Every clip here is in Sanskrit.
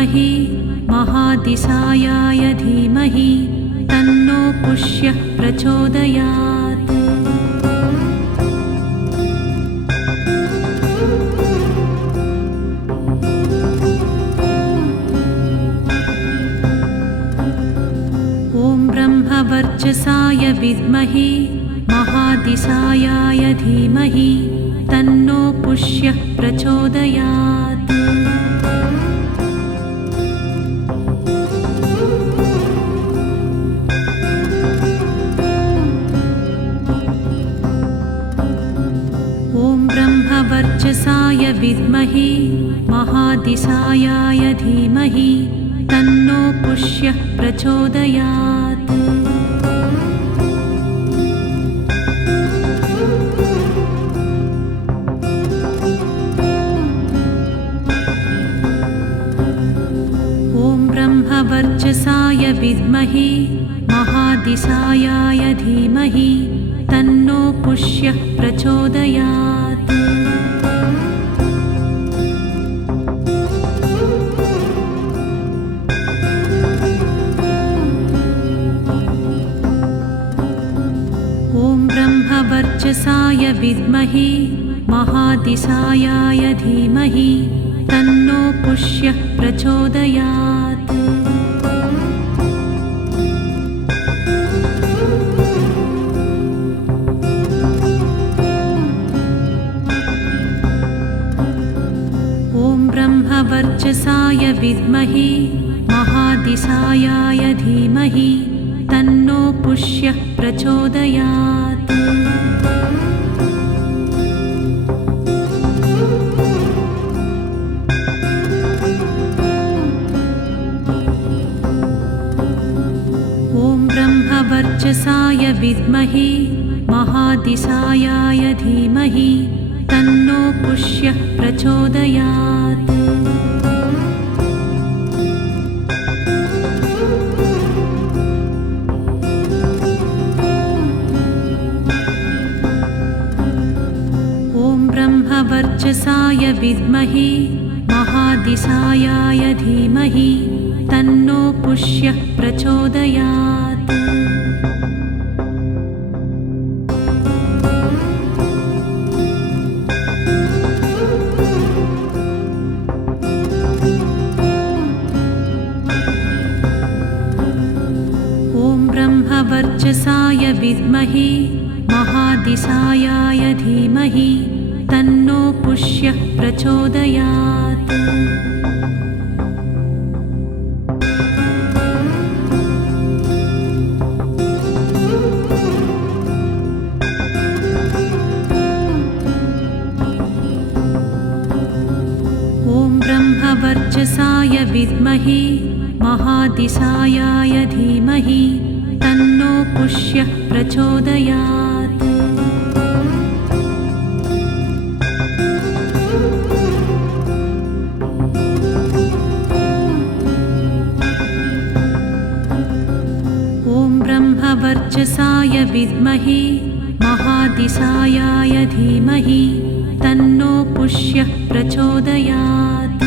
विद्महे महादिसायाय धीमहि तन्नो पुष्यः प्रचोदयात्। ॐ ब्रह्मवर्चसाय विद्महे महादिसायाय धीमहि तन्नो पुष्यः प्रचोदयात्। ॐ ब्रह्मवर्चसाय विद्महे महादिसायाय धीमहि तन्नो पुष्यः प्रचोदयात्। ॐ ब्रह्मवर्चसाय विद्महे महादिसायाय धीमहि तन्नो पुष्यः प्रचोदयात्। ॐ ब्रह्मवर्चसाय विद्महे महादिसायाय धीमहि तन्नो पुष्यः प्रचोदयात्। ॐ ब्रह्मवर्चसाय विद्महे महादिसायाय धीमहि तन्नो पुष्यः प्रचोदयात्। ॐ ब्रह्मवर्चसाय विद्महे महादिसायाय धीमहि तन्नो पुष्यः प्रचोदयात्। ॐ ब्रह्मवर्चसाय विद्महे महादिसायाय धीमहि तन्नो पुष्यः प्रचोदयात्। ॐ ब्रह्मवर्चसाय विद्महे महादिसायाय धीमहि तन्नो पुष्यः प्रचोदयात्। ॐ ब्रह्मवर्चसाय विद्महे महादिसायाय धीमहि तन्नो पुष्यः प्रचोदयात्। ॐ ब्रह्मवर्चसाय विद्महे महादिसायाय धीमहि तन्नो पुष्यः प्रचोदयात्।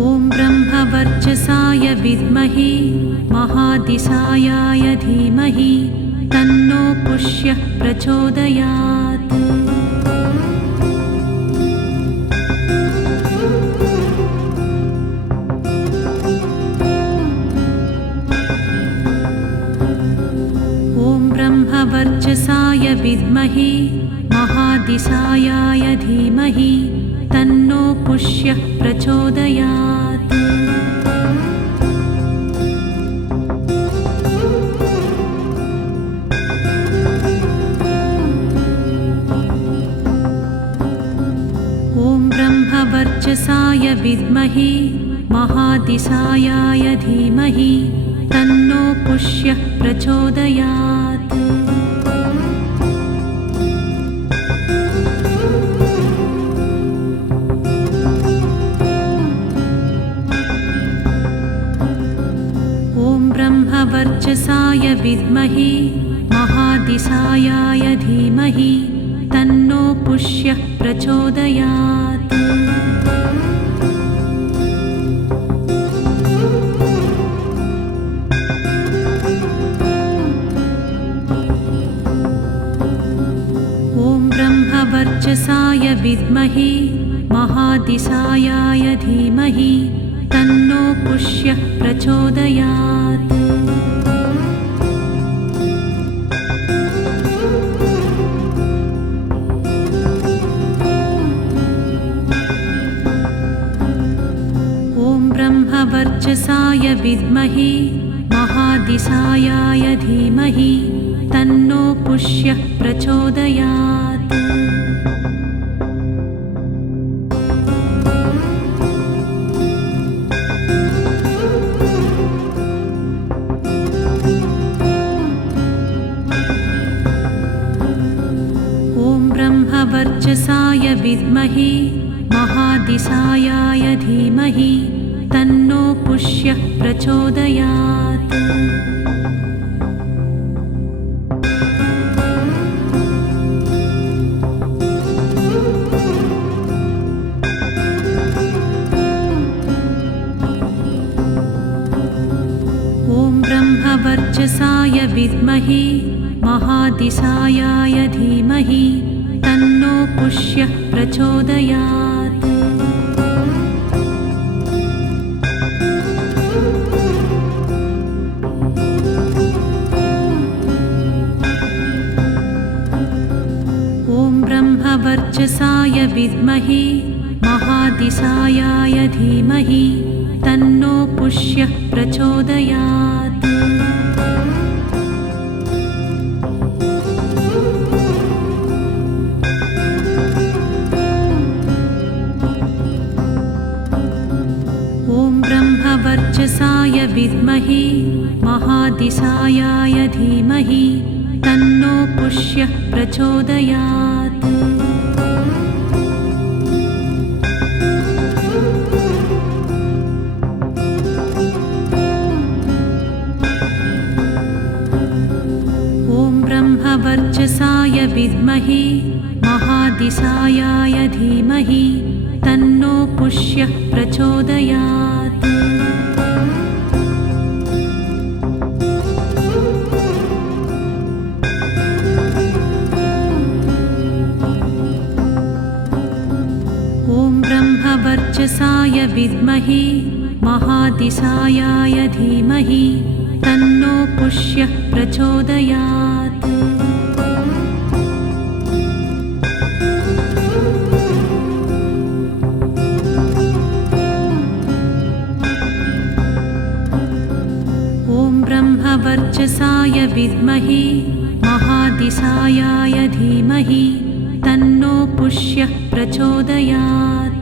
ॐ ब्रह्मवर्चसाय विद्महे महादिसायाय धीमहि तन्नो पुष्यः प्रचोदयात्। ॐ ब्रह्मवर्चसाय विद्महे महादिसायाय धीमहि तन्नो पुष्यः प्रचोदयात्। ॐ ब्रह्मवर्चसाय विद्महे महादिसायाय धीमहि तन्नो पुष्यः प्रचोदयात्। ॐ ब्रह्मवर्चसाय ब्रह्मवर्चसाय विद्महे महादिसायाय धीमहि तन्नो पुष्यः प्रचोदयात्। ॐ ब्रह्मवर्चसाय विद्महे महादिसायाय धीमहि तन्नो पुष्यः प्रचोदयात्। ॐ ब्रह्मवर्चसाय विद्महे महादिसायाय धीमहि तन्नो पुष्यः प्रचोदयात्। ॐ ब्रह्मवर्चसाय विद्महे महादिसायाय धीमहि तन्नो पुष्यः प्रचोदयात्। ॐ ब्रह्मवर्चसाय विद्महे महादिसायाय धीमहि तन्नो पुष्यः प्रचोदयात्। ॐ ब्रह्मवर्चसाय विद्महे महादिसायाय धीमहि तन्नो पुष्यः प्रचोदयात्। ॐ ब्रह्मवर्चसाय विद्महे महादिसायाय धीमहि तन्नो पुष्यः प्रचोदयात्। ॐ ब्रह्मवर्चसाय विद्महे महादिसायाय धीमहि तन्नो पुष्यः प्रचोदयात्। ॐ ब्रह्मवर्चसाय विद्महे महादिसायाय धीमहि तन्नो पुष्यः प्रचोदयात्। ॐ ब्रह्मवर्चसाय विद्महे महादिसायाय धीमहि तन्नो पुष्यः प्रचोदयात्।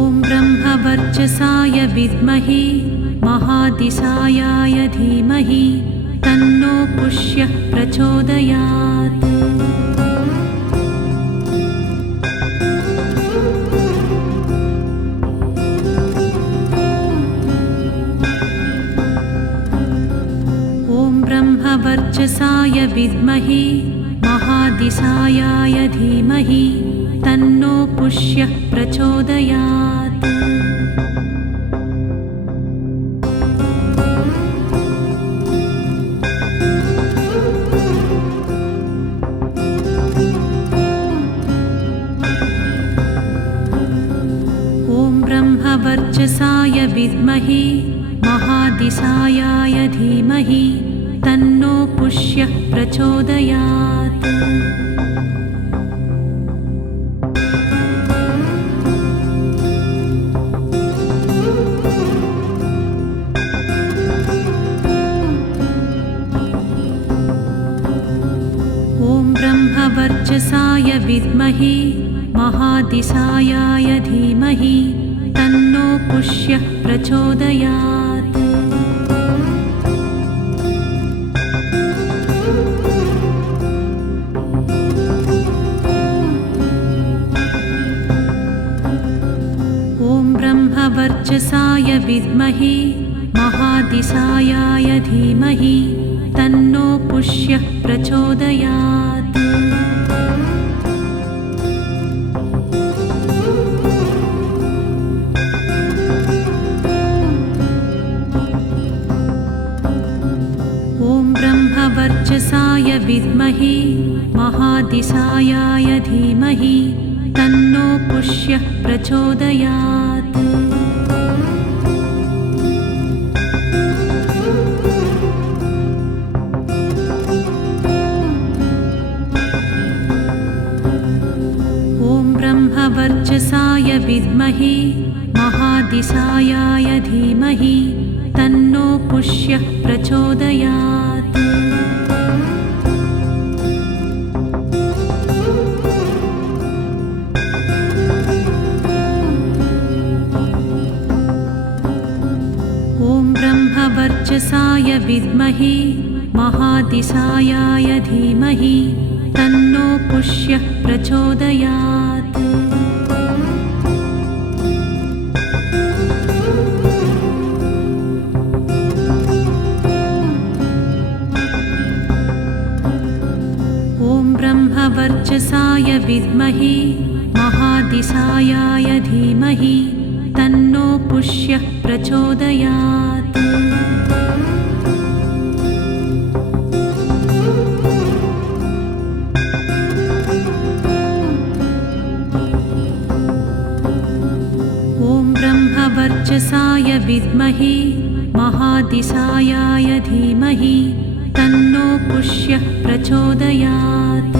ॐ ब्रह्मवर्चसाय विद्महे महादिसायाय धीमहि तन्नो पुष्यः प्रचोदयात्। ॐ ब्रह्मवर्चसाय विद्महे महादिसायाय धीमहि तन्नो पुष्यः प्रचोदयात्। ॐ ब्रह्मवर्चसाय विद्महे महादिसायाय धीमहि तन्नो पुष्यः प्रचोदयात्। ॐ ब्रह्मवर्चसाय विद्महे महादिसायाय धीमहि तन्नो पुष्यः प्रचोदयात्। ॐ ब्रह्मवर्चसाय विद्महे महादिसायाय धीमहि तन्नो पुष्यः प्रचोदयात्। ॐ ब्रह्मवर्चसाय विद्महे महादिसायाय धीमहि तन्नो पुष्यः प्रचोदयात्। ॐ ब्रह्मवर्चसाय विद्महे महादिसायाय धीमहि तन्नो पुष्यः प्रचोदयात्। ॐ ब्रह्मवर्चसाय विद्महे महादिसायाय धीमहि तन्नो पुष्यः प्रचोदयात्। ॐ ब्रह्मवर्चसाय विद्महे महादिसायाय धीमहि तन्नो पुष्यः प्रचोदयात्। ॐ ब्रह्मवर्चसाय विद्महे महादिसायाय धीमहि तन्नो पुष्यः प्रचोदयात्।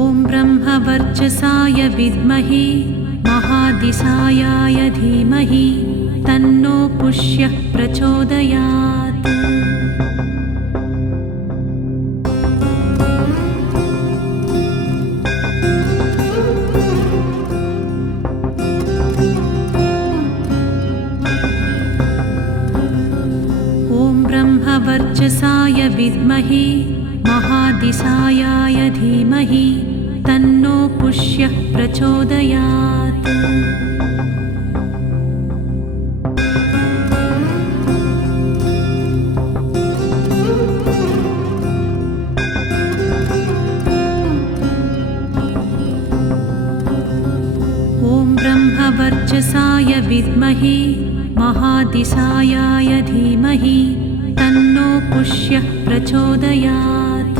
ॐ ब्रह्मवर्चसाय विद्महे महादिसायाय धीमहि तन्नो पुष्यः प्रचोदयात्। ॐ ब्रह्मवर्चसाय विद्महे महादिसायाय धीमहि तन्नो पुष्यः प्रचोदयात्। ॐ ब्रह्मवर्चसाय विद्महे महादिसायाय धीमहि तन्नो पुष्यः प्रचोदयात्।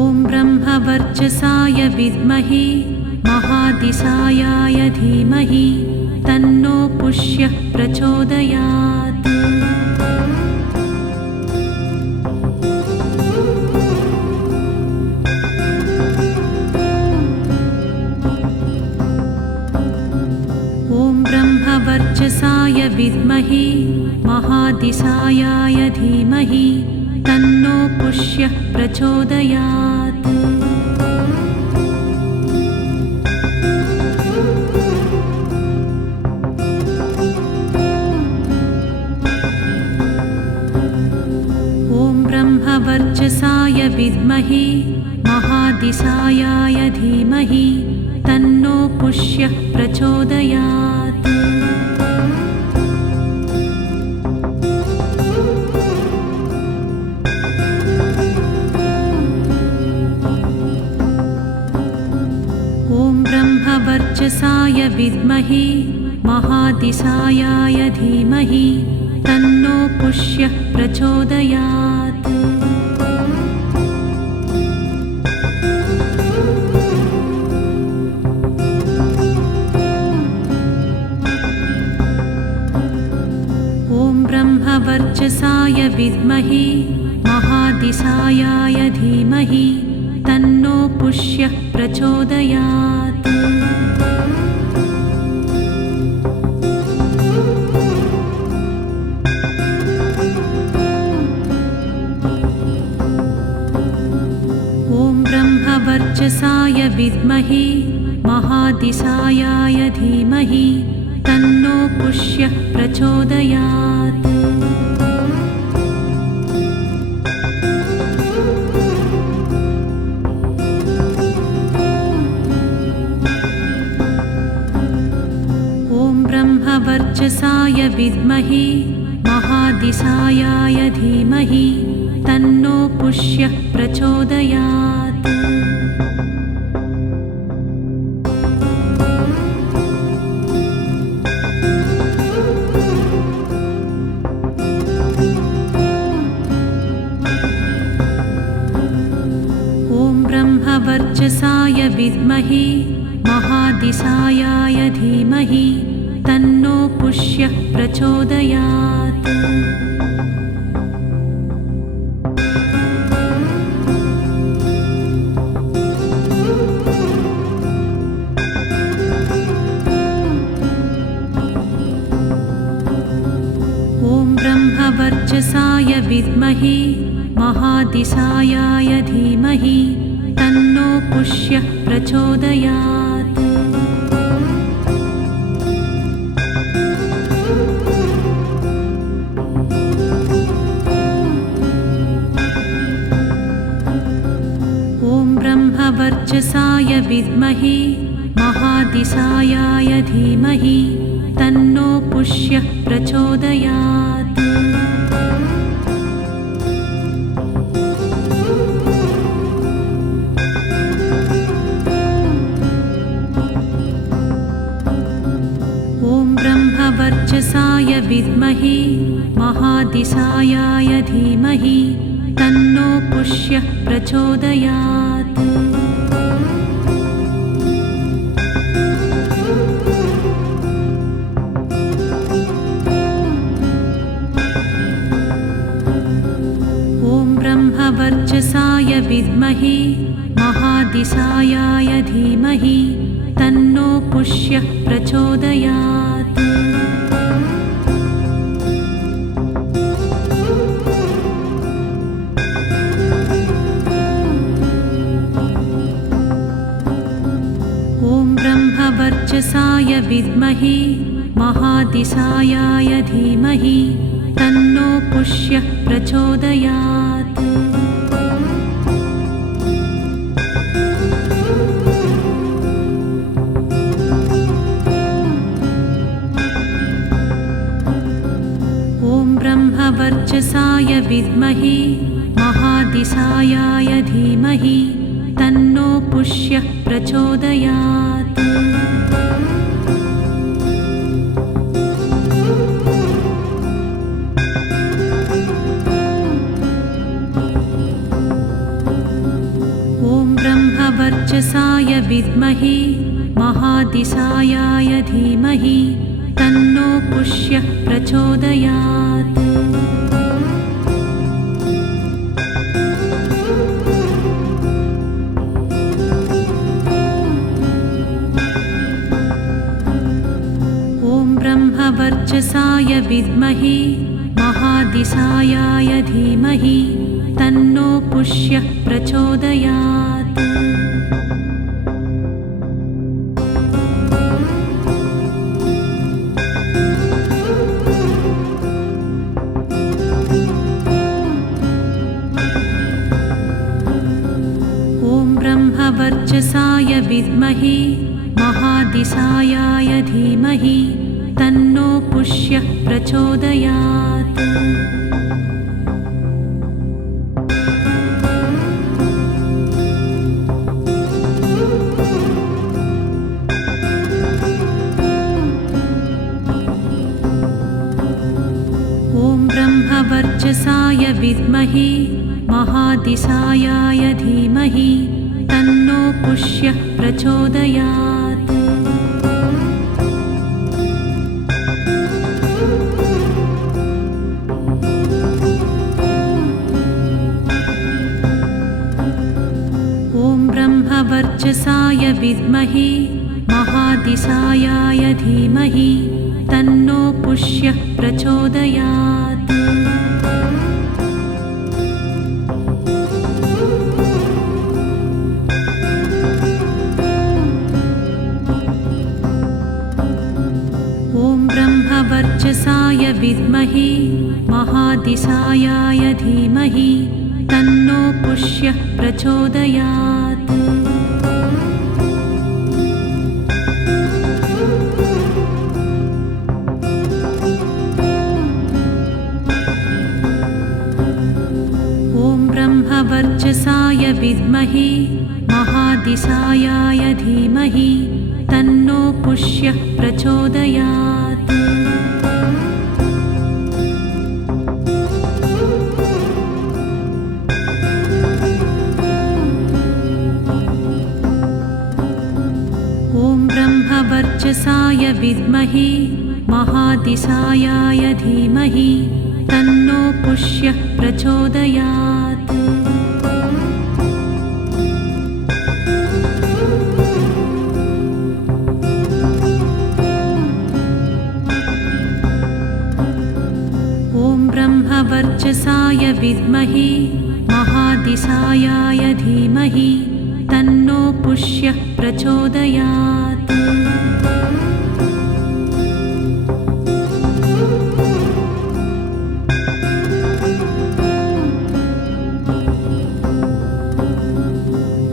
ॐ ब्रह्मवर्चसाय विद्महे महादिसायाय धीमहि तन्नो पुष्यः प्रचोदयात्। ॐ ब्रह्मवर्चसाय विद्महे महादिसायाय धीमहि तन्नो पुष्यः प्रचोदयात्। ॐ ब्रह्मवर्चसाय विद्महे महादिसायाय धीमहि तन्नो पुष्यः प्रचोदयात्। ॐ ब्रह्मवर्चसाय विद्महे महादिसायाय धीमहि तन्नो पुष्यः प्रचोदयात्। ॐ ब्रह्मवर्चसाय विद्महे महादिसायाय धीमहि तन्नो पुष्यः प्रचोदयात्। ॐ ब्रह्मवर्चसाय विद्महे महादिसायाय धीमहि तन्नो पुष्यः प्रचोदयात्। ॐ ब्रह्मवर्चसाय विद्महे महादिसायाय धीमहि तन्नो पुष्यः प्रचोदयात्। ॐ ब्रह्मवर्चसाय विद्महे महादिसायाय धीमहि तन्नो पुष्यः प्रचोदयात्। ॐ ब्रह्मवर्चसाय विद्महे महादिसायाय धीमहि तन्नो पुष्यः प्रचोदयात्। ॐ ब्रह्मवर्चसाय विद्महे महादिसायाय धीमहि तन्नो पुष्यः प्रचोदयात्। ॐ ब्रह्मवर्चसाय विद्महे महादिसायाय धीमहि तन्नो पुष्यः प्रचोदयात्। ॐ ब्रह्मवर्चसाय विद्महे महादिसायाय धीमहि तन्नो पुष्यः प्रचोदयात्। ॐ ब्रह्मवर्चसाय विद्महे महादिसायाय धीमहि तन्नो पुष्यः प्रचोदयात्। ॐ ब्रह्मवर्चसाय विद्महे महादिसायाय धीमहि तन्नो पुष्यः प्रचोदयात्। ॐ ब्रह्मवर्चसाय विद्महे महादिसायाय धीमहि तन्नो पुष्यः प्रचोदयात्। ॐ ब्रह्मवर्चसाय विद्महे महादिसायाय धीमहि तन्नो पुष्यः प्रचोदयात्। ॐ ब्रह्मवर्चसाय विद्महे महादिसायाय धीमहि तन्नो पुष्यः प्रचोदयात्। ॐ ब्रह्मवर्चसाय विद्महे महादिसायाय धीमहि तन्नो पुष्यः प्रचोदयात्। ॐ ब्रह्मवर्चसाय विद्महे महादिसायाय धीमहि तन्नो पुष्यः प्रचोदयात्। ॐ विद्महे महादिसायाय धीमहि तन्नो पुष्यः प्रचोदयात्। ॐ ब्रह्मवर्चसाय विद्महे महादिसायाय धीमहि तन्नो पुष्यः प्रचोदयात्। ॐ ब्रह्मवर्चसाय विद्महे महादिसायाय धीमहि तन्नो पुष्यः प्रचोदयात्। ॐ ब्रह्मवर्चसाय विद्महे महादिसायाय धीमहि तन्नो पुष्यः प्रचोदयात्।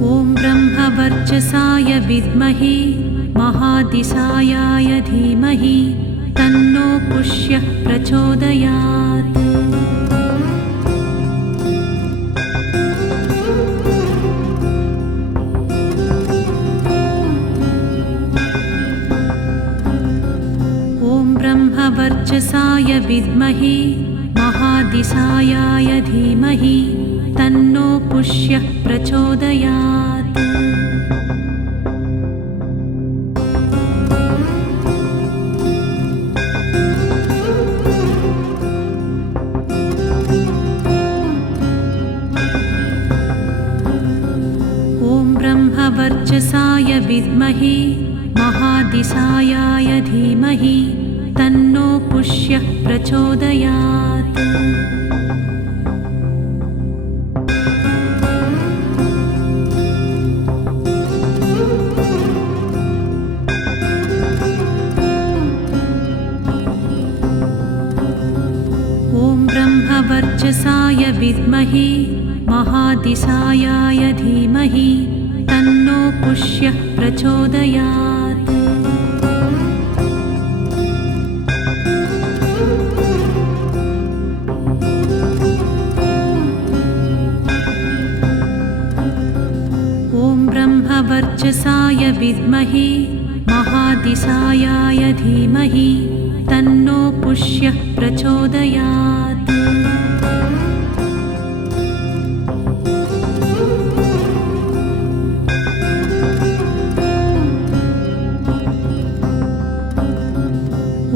ॐ ब्रह्मवर्चसाय विद्महे महादिसायाय धीमहि तन्नो पुष्यः प्रचोदयात्। ॐ ब्रह्मवर्चसाय विद्महे महादिसायाय धीमहि तन्नो पुष्यः प्रचोदयात्। ॐ ब्रह्मवर्चसाय विद्महे महादिसायाय धीमहि तन्नो पुष्यः प्रचोदयात्। ॐ ब्रह्मवर्चसाय विद्महे महादिसायाय धीमहि तन्नो पुष्यः प्रचोदयात्। ॐ ब्रह्मवर्चसाय विद्महे महादिसायाय धीमहि तन्नो पुष्यः प्रचोदयात्।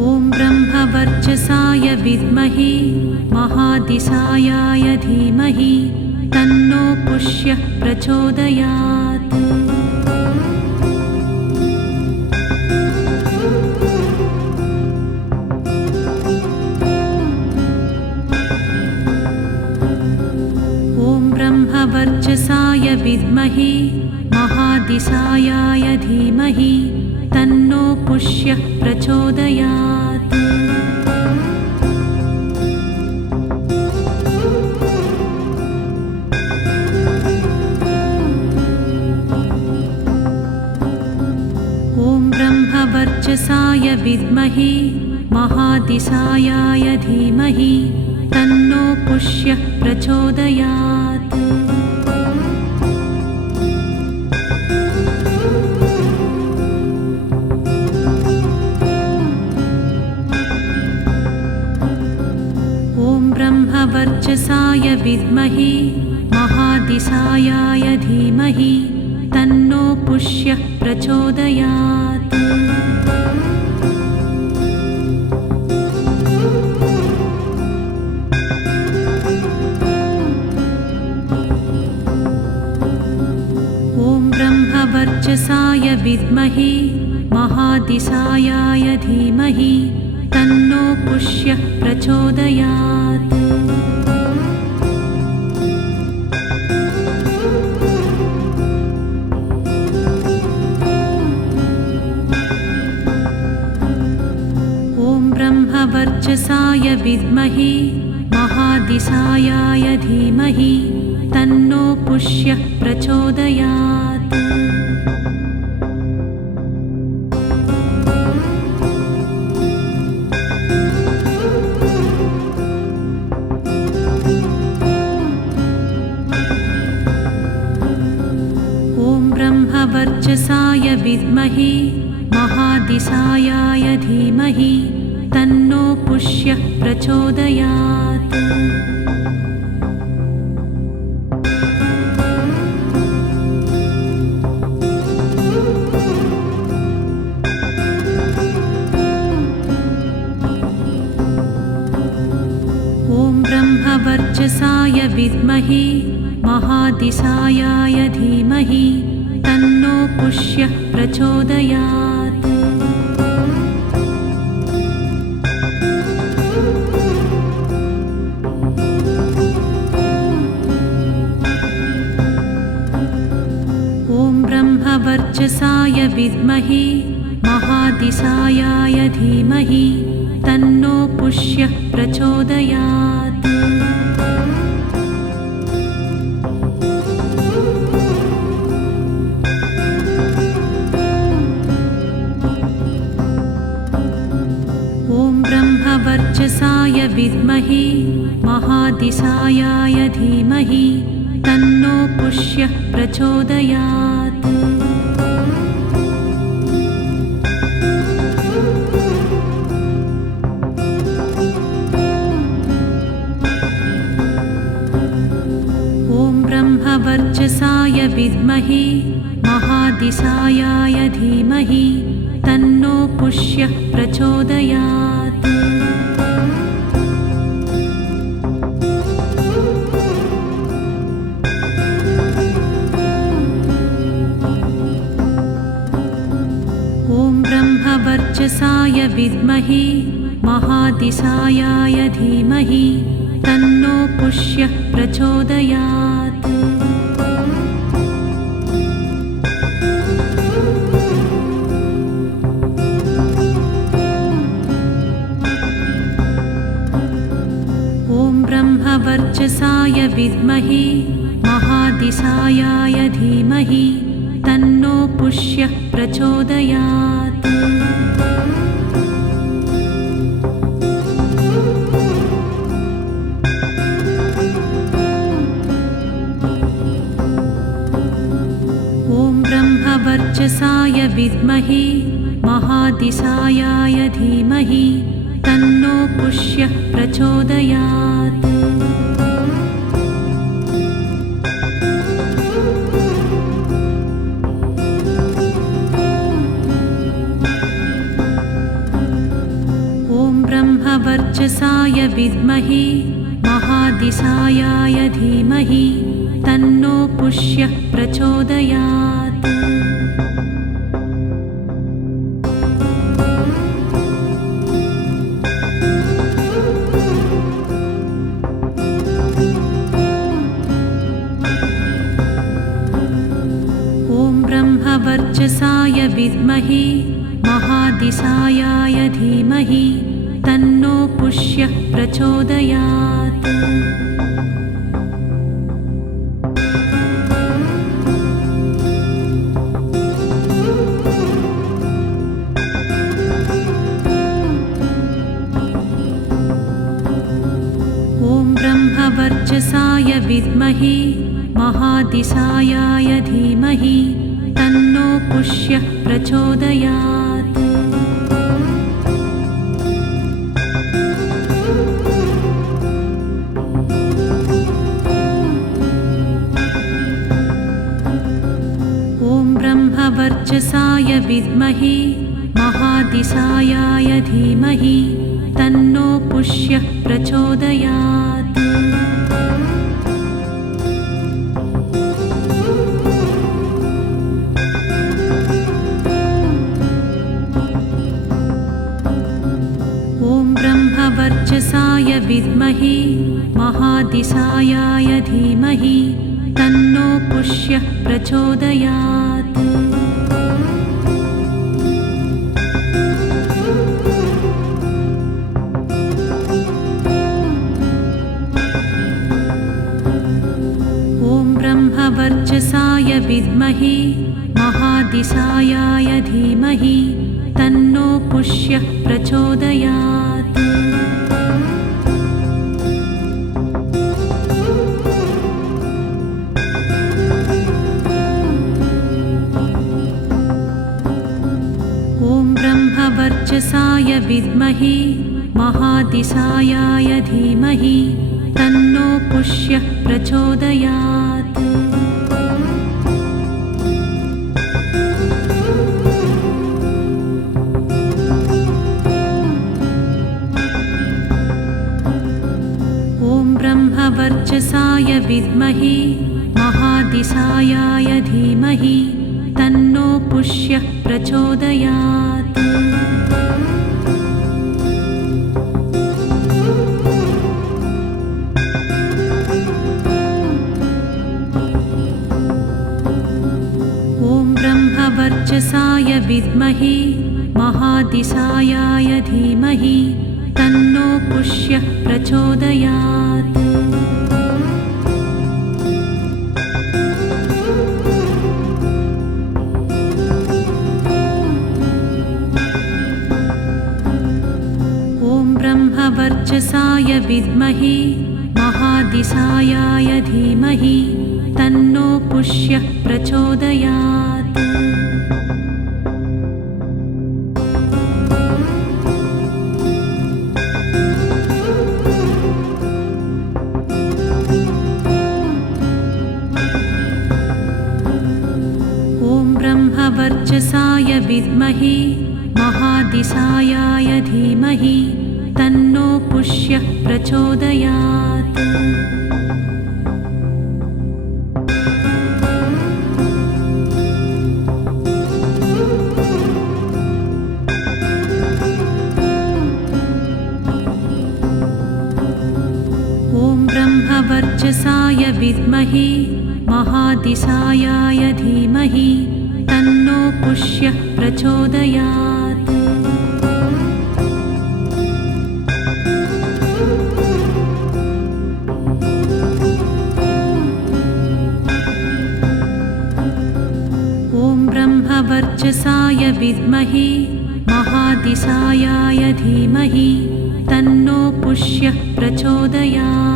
ॐ ब्रह्मवर्चसाय विद्महे महादिसायाय धीमहि तन्नो पुष्यः प्रचोदयात्। ॐ ब्रह्मवर्चसाय विद्महे महादिसायाय धीमहि तन्नो पुष्यः प्रचोदयात्। ॐ ब्रह्मवर्चसाय विद्महे महादिसायाय धीमहि तन्नो पुष्यः प्रचोदयात्। ॐ ब्रह्मवर्चसाय विद्महे महादिसायाय धीमहि तन्नो पुष्यः प्रचोदयात्। ॐ ब्रह्मवर्चसाय विद्महे महादिसायाय धीमहि तन्नो पुष्यः प्रचोदयात्। ॐ ब्रह्मवर्चसाय विद्महे महादिसायाय धीमहि तन्नो पुष्यः प्रचोदयात्। ॐ ब्रह्मवर्चसाय विद्महे महादिसायाय धीमहि तन्नो पुष्यः प्रचोदयात्। ॐ ब्रह्मवर्चसाय विद्महे महादिसायाय धीमहि तन्नो पुष्यः प्रचोदयात्। ॐ ब्रह्मवर्चसाय विद्महे महादिसायाय धीमहि तन्नो पुष्यः प्रचोदयात्। ॐ ब्रह्मवर्चसाय विद्महे महादिसायाय धीमहि तन्नो पुष्यः प्रचोदयात्। ॐ ब्रह्मवर्चसाय विद्महे महादिसायाय धीमहि तन्नो पुष्यः प्रचोदयात्। ॐ ब्रह्मवर्चसाय विद्महे महादिसायाय धीमहि तन्नो पुष्यः प्रचोदयात्। ॐ ब्रह्मवर्चसाय विद्महे महादिसायाय धीमहि तन्नो पुष्यः प्रचोदयात्। ॐ ब्रह्मवर्चसाय विद्महे महादिसायाय धीमहि तन्नो पुष्यः प्रचोदयात्। ॐ ब्रह्मवर्चसाय विद्महे महादिसायाय धीमहि तन्नो पुष्यः प्रचोदयात्। ॐ ब्रह्मवर्चसाय विद्महे महादिसायाय धीमहि तन्नो पुष्यः प्रचोदयात्। ॐ ब्रह्मवर्चसाय विद्महे महादिसायाय धीमहि तन्नो पुष्यः प्रचोदयात्। ॐ ब्रह्मवर्चसाय विद्महे महादिसायाय धीमहि तन्नो पुष्यः प्रचोदयात्। ॐ ब्रह्मवर्चसाय विद्महे महादिसायाय धीमहि तन्नो पुष्यः प्रचोदयात्। विद्महे महादिसायाय धीमहि तन्नो पुष्यः प्रचोदयात्। ॐ ब्रह्मवर्चसाय विद्महे महादिसायाय धीमहि तन्नो पुष्यः प्रचोदयात्। ॐ ब्रह्मवर्चसाय विद्महे महादिसायाय धीमहि तन्नो पुष्यः प्रचोदयात्। वर्चसाय विद्महे महादिसायाय धीमहि तन्नो पुष्यः प्रचोदयात्। ॐ ब्रह्मवर्चसाय विद्महे महादिसायाय धीमहि तन्नो पुष्यः प्रचोदयात्। वर्चसाय विद्महे महादिसायाय धीमहि तन्नो पुष्यः प्रचोदयात्। ॐ ब्रह्मवर्चसाय विद्महे महादिसायाय धीमहि तन्नो पुष्यः प्रचोदयात्। ॐ ब्रह्मवर्चसाय विद्महे महादिसायाय धीमहि तन्नो पुष्यः प्रचोदयात्।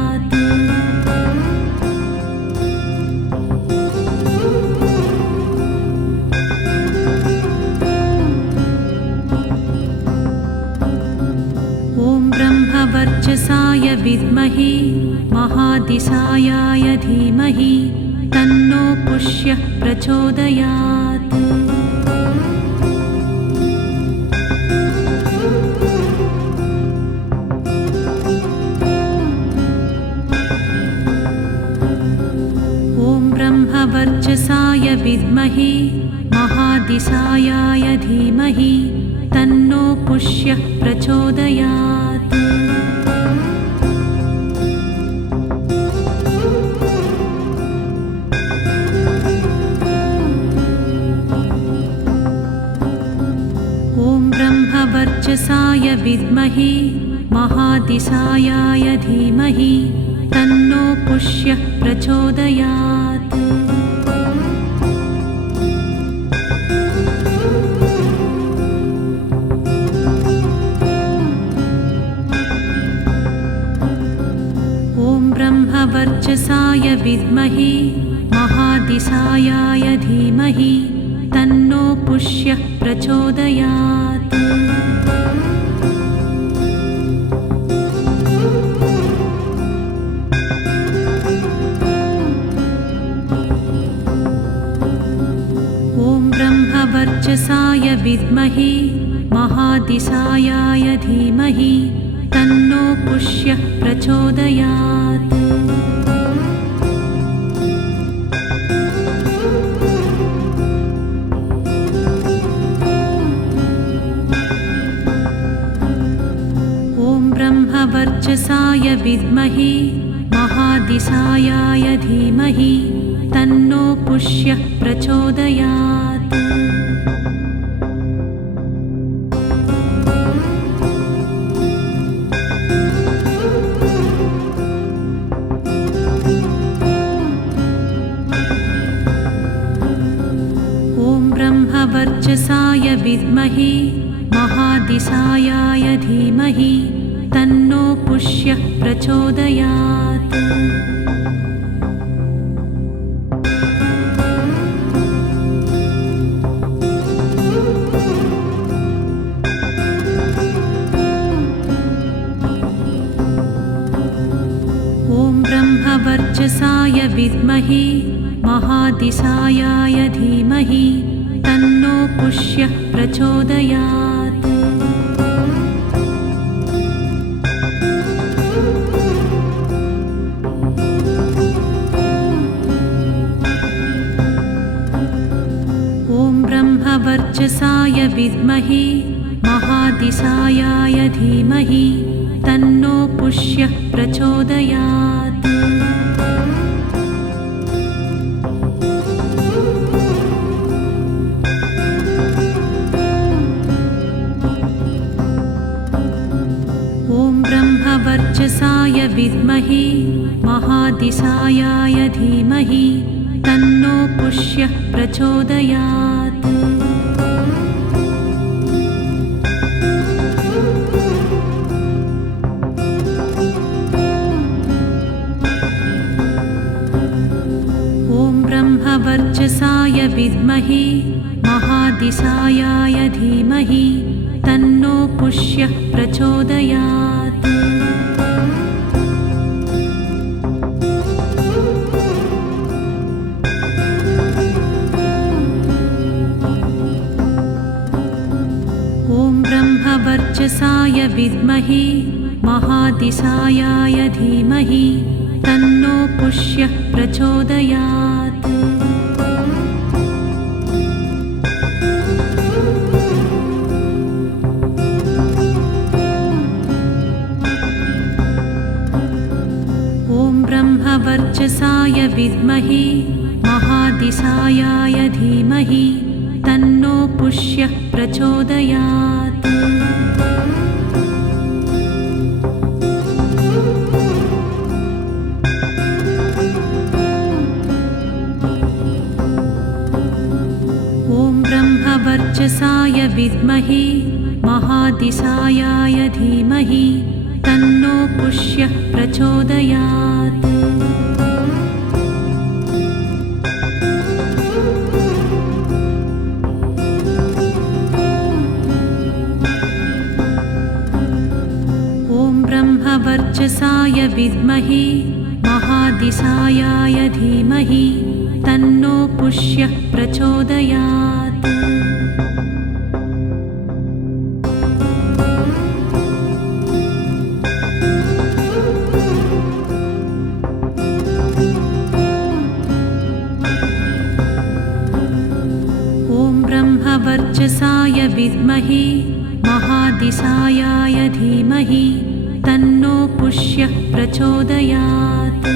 वर्चसाय विद्महे महादिसायाय धीमहि तन्नो पुष्यः प्रचोदयात्। ॐ ब्रह्मवर्चसाय विद्महे महादिसायाय धीमहि तन्नो पुष्यः प्रचोदयात्। वर्चसाय विद्महे महादिसायाय धीमहि तन्नो पुष्यः प्रचोदयात्। ॐ ब्रह्मवर्चसाय विद्महे महादिसायाय धीमहि तन्नो पुष्यः प्रचोदयात्। वर्चसाय विद्महे महादिसायाय धीमहि तन्नो पुष्यः प्रचोदयात्। ॐ ब्रह्मवर्चसाय विद्महे महादिसायाय धीमहि तन्नो पुष्यः प्रचोदयात्। ॐ ब्रह्मवर्चसाय विद्महे महादिसायाय धीमहि तन्नो पुष्यः प्रचोदयात्। ॐ ब्रह्मवर्चसाय विद्महे महादिसायाय धीमहि तन्नो पुष्यः प्रचोदयात्। ॐ ब्रह्मवर्चसाय विद्महे महादिसायाय धीमहि तन्नो पुष्यः प्रचोदयात्। ॐ ब्रह्मवर्चसाय विद्महे महादिसायाय धीमहि तन्नो पुष्यः प्रचोदयात्। ॐ ब्रह्मवर्चसाय विद्महे महादिसायाय धीमहि तन्नो पुष्यः प्रचोदयात्। ॐ ब्रह्मवर्चसाय विद्महे महादिसायाय धीमहि तन्नो पुष्यः प्रचोदयात्। ॐ ब्रह्मवर्चसाय विद्महे महादिसायाय धीमहि तन्नो पुष्यः प्रचोदयात्। ॐ ब्रह्मवर्चसाय विद्महे महादिसायाय धीमहि तन्नो पुष्यः प्रचोदयात्। ॐ ब्रह्मवर्चसाय विद्महे महादिसायाय धीमहि तन्नो पुष्यः प्रचोदयात्। ॐ ब्रह्मवर्चसाय विद्महे महादिसायाय धीमहि तन्नो पुष्यः प्रचोदयात्।